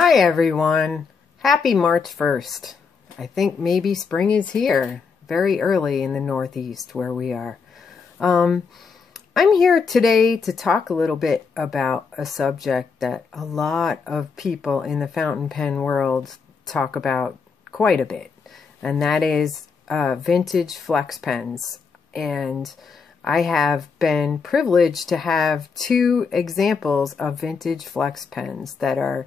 Hi everyone! Happy March 1st. I think maybe spring is here, very early in the Northeast where we are. I'm here today to talk a little bit about a subject that a lot of people in the fountain pen world talk about quite a bit, and that is vintage flex pens. And I have been privileged to have two examples of vintage flex pens that are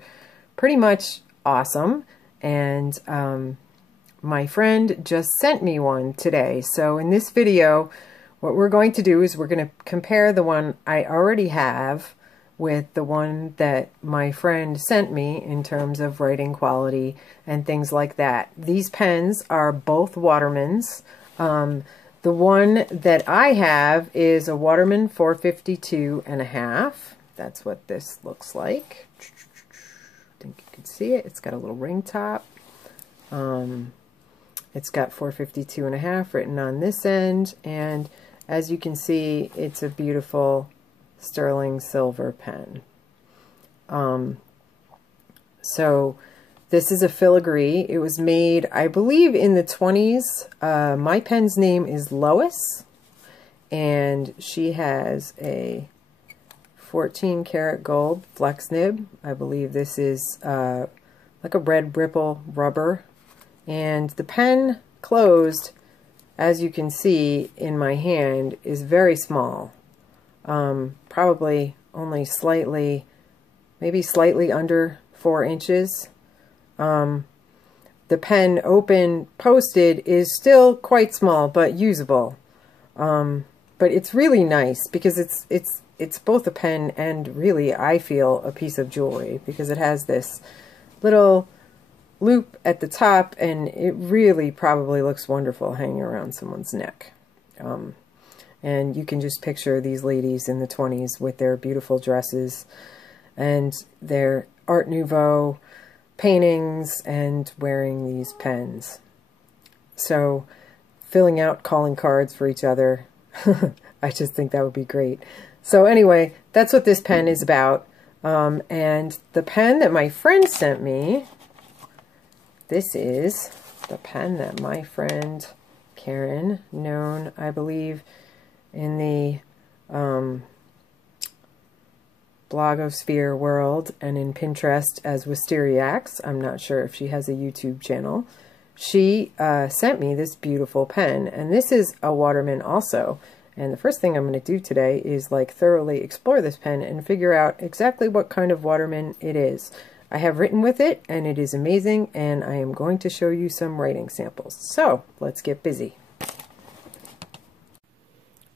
pretty much awesome, and my friend just sent me one today. So in this video, what we're going to do is we're going to compare the one I already have with the one that my friend sent me in terms of writing quality and things like that. These pens are both Watermans. The one that I have is a Waterman 452.5. That's what this looks like. I think you can see it. It's got a little ring top. It's got 452.5 written on this end, and as you can see, it's a beautiful sterling silver pen. So this is a filigree. It was made, I believe, in the 20s. My pen's name is Lois, and she has a 14 karat gold flex nib. I believe this is like a red ripple rubber. And the pen closed, as you can see in my hand, is very small. Probably only slightly, maybe slightly under 4 inches. The pen open posted is still quite small, but usable. But it's really nice because it's both a pen and really, I feel, a piece of jewelry, because it has this little loop at the top, and it really probably looks wonderful hanging around someone's neck. And you can just picture these ladies in the 20s with their beautiful dresses and their Art Nouveau paintings and wearing these pens. So filling out calling cards for each other, I just think that would be great. So anyway, that's what this pen is about. And the pen that my friend sent me, this is the pen that my friend Karen, known, I believe, in the blogosphere world and in Pinterest as Wisteriax. I'm not sure if she has a YouTube channel. She sent me this beautiful pen, and this is a Waterman also. And the first thing I'm going to do today is like thoroughly explore this pen and figure out exactly what kind of Waterman it is. I have written with it, and it is amazing, and I am going to show you some writing samples. So let's get busy.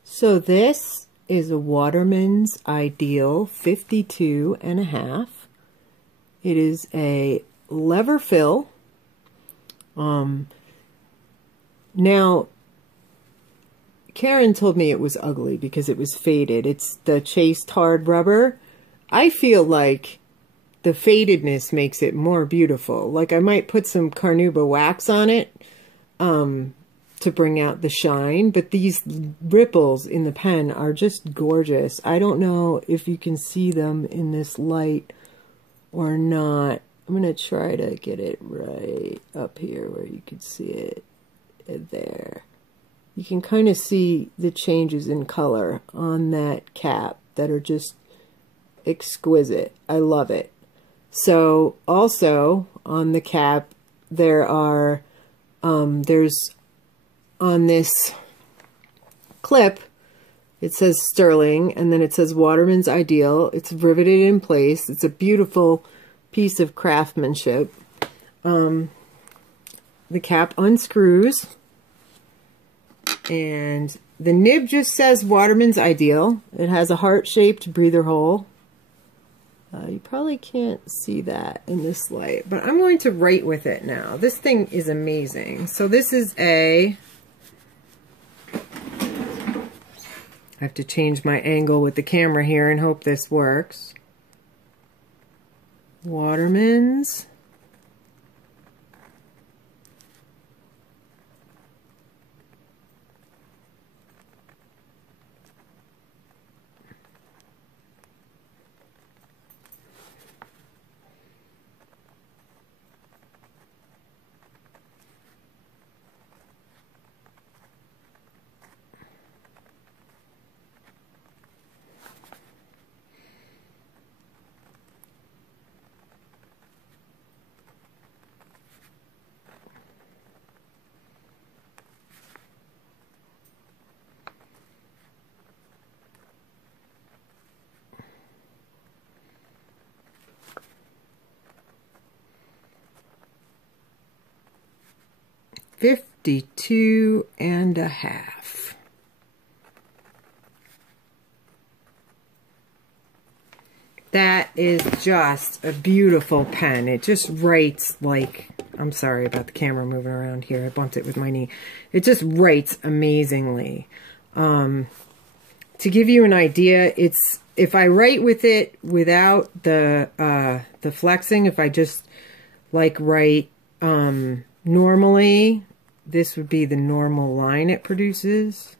So this is a Waterman's Ideal 52.5. It is a lever fill. Now, Karen told me it was ugly because it was faded. It's the chased hard rubber. I feel like the fadedness makes it more beautiful. Like I might put some Carnauba wax on it to bring out the shine, but these ripples in the pen are just gorgeous. I don't know if you can see them in this light or not. I'm going to try to get it right up here where you can see it. There. You can kind of see the changes in color on that cap that are just exquisite. I love it. So also on the cap there are there's on this clip, it says Sterling, and then it says Waterman's Ideal. It's riveted in place. It's a beautiful piece of craftsmanship. The cap unscrews, and the nib just says Waterman's Ideal. It has a heart-shaped breather hole. You probably can't see that in this light, but I'm going to write with it now. This thing is amazing. So this is I have to change my angle with the camera here and hope this works. Waterman's 52 and a half. That is just a beautiful pen. It just writes like, I'm sorry about the camera moving around here. I bumped it with my knee. It just writes amazingly. To give you an idea, it's, if I write with it without the flexing, if I just like write normally, this would be the normal line it produces.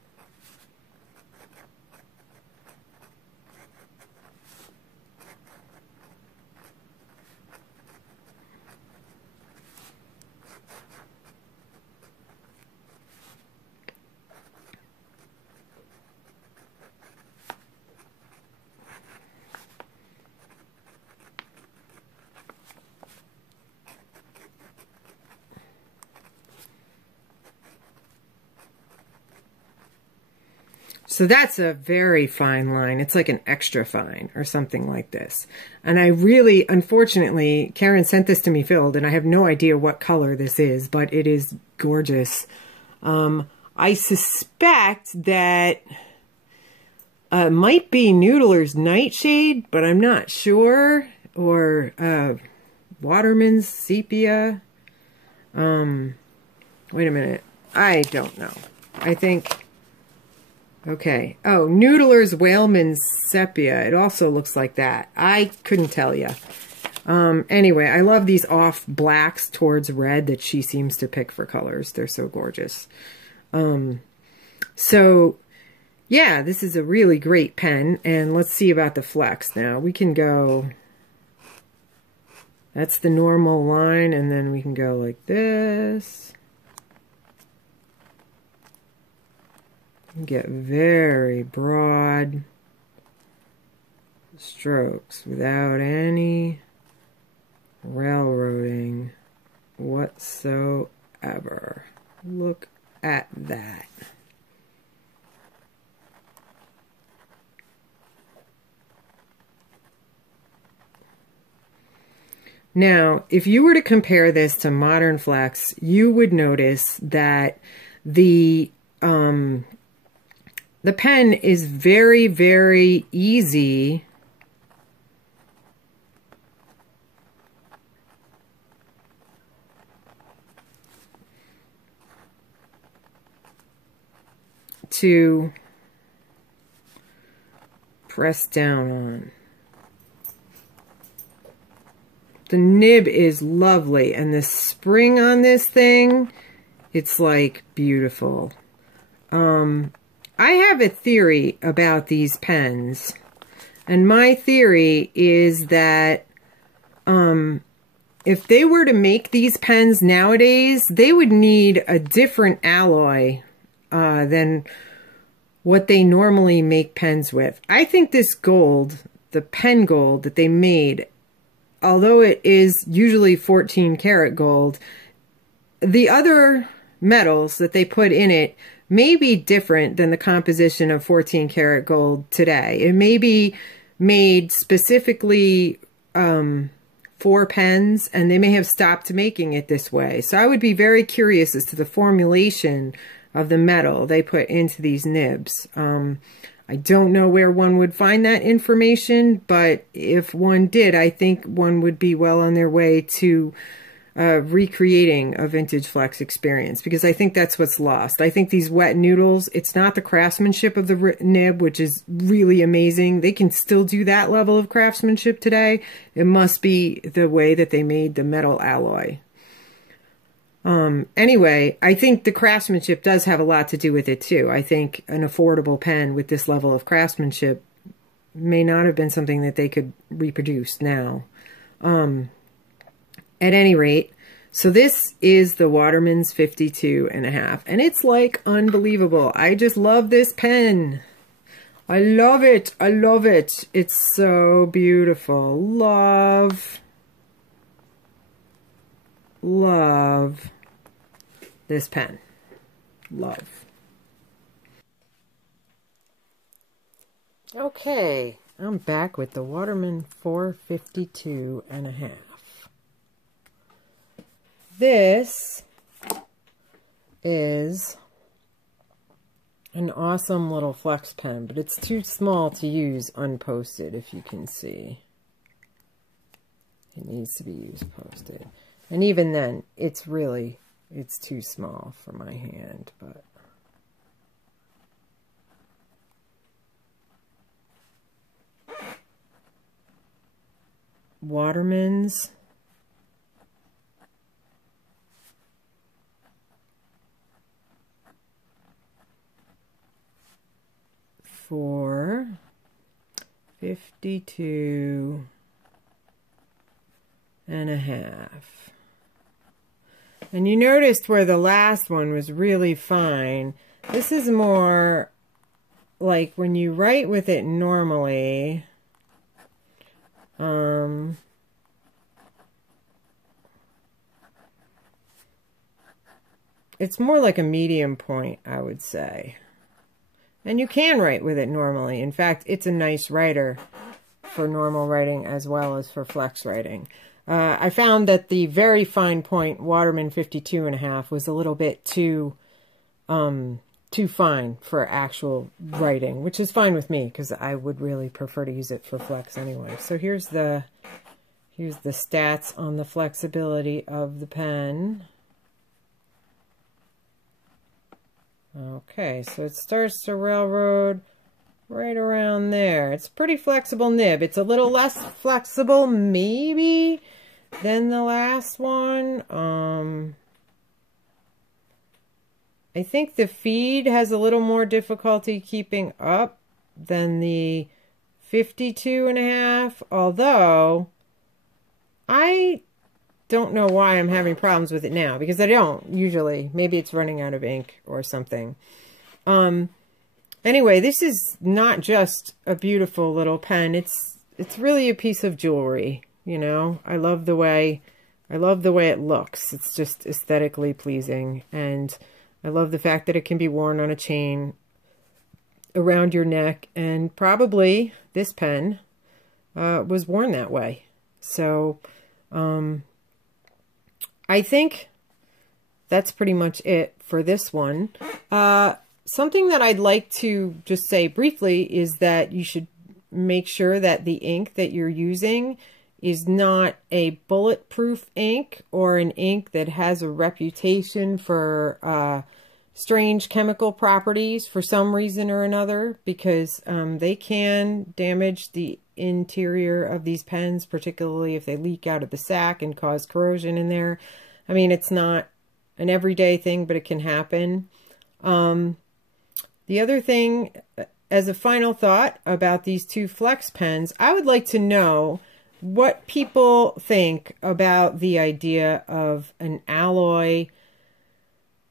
So that's a very fine line. It's like an extra fine or something like this. And I really, unfortunately, Karen sent this to me filled, and I have no idea what color this is, but it is gorgeous. I suspect that might be Noodler's Nightshade, but I'm not sure. Or Watermans Sepia. Wait a minute. I don't know. I think... Okay. Oh, Noodler's Whaleman's Sepia. It also looks like that. I couldn't tell you. Anyway, I love these off blacks towards red that she seems to pick for colors. They're so gorgeous. So, yeah, this is a really great pen. And let's see about the flex now. We can go... That's the normal line, and then we can go like this. Get very broad strokes without any railroading whatsoever. Look at that. Now, if you were to compare this to Modern Flex, you would notice that the pen is very, very easy to press down on. The nib is lovely, and the spring on this thing, it's like beautiful. I have a theory about these pens, and my theory is that if they were to make these pens nowadays, they would need a different alloy than what they normally make pens with. I think this gold, the pen gold that they made, although it is usually 14 karat gold, the other metals that they put in it may be different than the composition of 14 karat gold today. It may be made specifically for pens, and they may have stopped making it this way. So I would be very curious as to the formulation of the metal they put into these nibs. I don't know where one would find that information, but if one did, I think one would be well on their way to recreating a vintage flex experience, because I think that's what's lost. I think these wet noodles, it's not the craftsmanship of the nib, which is really amazing. They can still do that level of craftsmanship today. It must be the way that they made the metal alloy. Anyway, I think the craftsmanship does have a lot to do with it too. I think an affordable pen with this level of craftsmanship may not have been something that they could reproduce now. At any rate, so this is the Watermans 52 and a half, and it's like unbelievable. I just love this pen. I love it. I love it. It's so beautiful. Love this pen. Love. Okay, I'm back with the Waterman 452 and a half. This is an awesome little flex pen, but it's too small to use unposted, if you can see. It needs to be used posted. And even then, it's too small for my hand, but... Watermans. For 52 and a half. And you noticed where the last one was really fine. This is more like when you write with it normally. It's more like a medium point, I would say. And you can write with it normally. In fact, it's a nice writer for normal writing as well as for flex writing. I found that the very fine point Waterman 52.5 was a little bit too fine for actual writing, which is fine with me because I would really prefer to use it for flex anyway. So here's the stats on the flexibility of the pen. Okay, so it starts to railroad right around there. It's a pretty flexible nib. It's a little less flexible, maybe, than the last one. I think the feed has a little more difficulty keeping up than the 52.5, although I don't know why I'm having problems with it now, because I don't usually. Maybe it's running out of ink or something. Anyway, this is not just a beautiful little pen. It's really a piece of jewelry, you know. I love the way it looks. It's just aesthetically pleasing, and I love the fact that it can be worn on a chain around your neck, and probably this pen was worn that way. So I think that's pretty much it for this one. Something that I'd like to just say briefly is that you should make sure that the ink that you're using is not a bulletproof ink or an ink that has a reputation for strange chemical properties for some reason or another, because they can damage the interior of these pens, particularly if they leak out of the sac and cause corrosion in there. I mean, it's not an everyday thing, but it can happen. The other thing, as a final thought about these two flex pens, I would like to know what people think about the idea of an alloy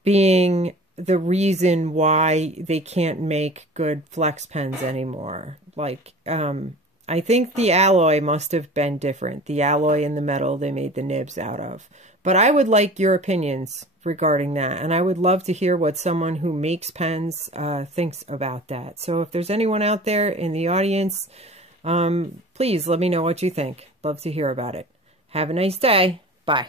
being the reason why they can't make good flex pens anymore. Like, I think the alloy must have been different. The alloy and the metal they made the nibs out of. But I would like your opinions regarding that. And I would love to hear what someone who makes pens thinks about that. So if there's anyone out there in the audience, please let me know what you think. Love to hear about it. Have a nice day. Bye.